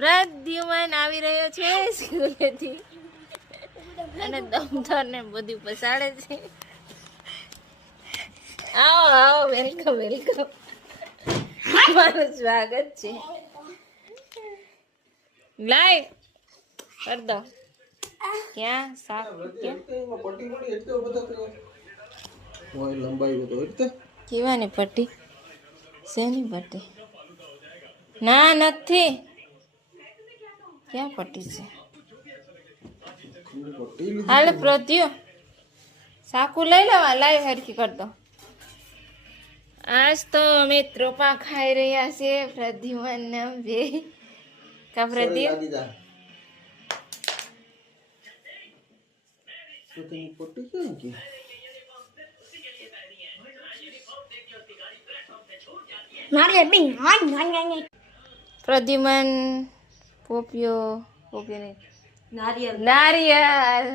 પ્રદ્યુમન આવી રહ્યો છે સ્કૂલેથી અને દમદાર ને બધું પસાડે છે. આવો આવો, વેલકમ વેલકમ, તમારું સ્વાગત છે. લાય કર દો. ક્યાં સાફ કેવાની પટ્ટી? શેની પટ્ટી? ના નથી. ક્યાં પટ્ટી છે? હાલ પ્રત્યુ સાકુ લઈ લેવા. લાઈ હરખી કર દો. આજ તો અમે ત્રોપા ખાઈ રહ્યા છે પ્રદ્યુમન ને બે. કા પ્રદ્યુ પ્રદ્યુમન પોપિયો નારિયેળ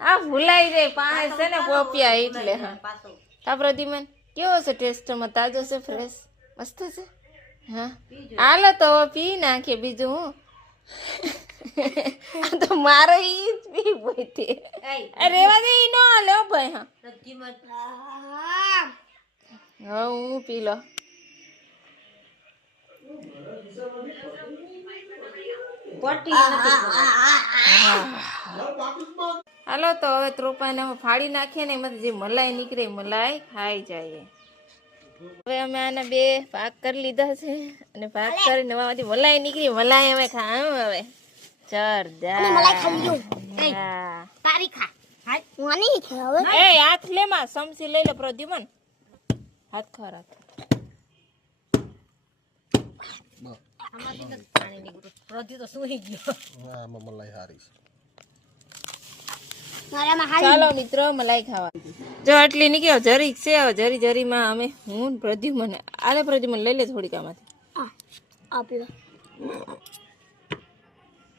આ ભૂલાઈ જાય પાસે છે ને પોપિયા એટલે. હા પ્રદ્યુમન કેવો છે? ટેસ્ટમાં તાજો છે, ફ્રેશ મસ્ત છે. હા હાલો તો પી નાખીએ. બીજું હું તો મારો ઈ જ પી બોતી. રેવા દે ઈ નો હાલે હો ભાઈ. હા હું પી લો. હાલો તો હવે ત્રોપાને ફાડી નાખીએ ને એમાંથી જે મલાઈ નીકળે મલાઈ ખાઈ જાય. હવે અમે આને બે ભાગ કરી લીધા છે અને ભાગ કરીને એમાંથી મલાઈ નીકળી. મલાઈ અમે ખાવું હવે. હાથ લે માં સમસી લઈ લે પ્રદ્યુમન. હાથ ખરા ચાલો મિત્રો મલાઈ ખાવા. જો આટલી નીકળ્યો જરી છે. જરી જરીમાં અમે હું પ્રદ્યુમન આલે. પ્રદ્યુમન લઈ લે થોડીક આમાંથી.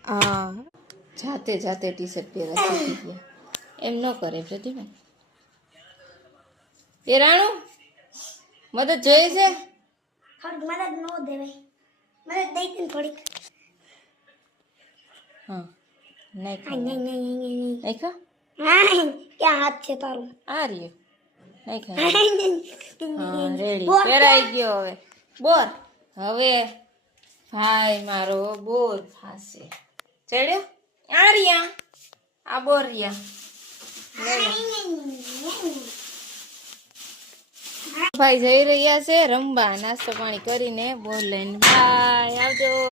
હા જાતે જાતે ટી શર્ટ પહેરા એમ ન કરે પ્રદ્યુમન. પહેરાણું મદદ જોઈએ છે. મદદ ન દેવાય. મદદ દઈ દે થોડીક. હા નાખો. ક્યાં હાથ છે તારું? આ રહ્યો. નાખો. હા રેડી. પહેરાઈ ગયો હવે બોર. હવે ભાઈ મારો બોર ખાશે. ચડ્યો આ રહ્યા. આ બોર રહ્યા. ભાઈ જઈ રહ્યા છે રમવા. નાસ્તો પાણી કરીને બોર લઈને. બાય આવજો.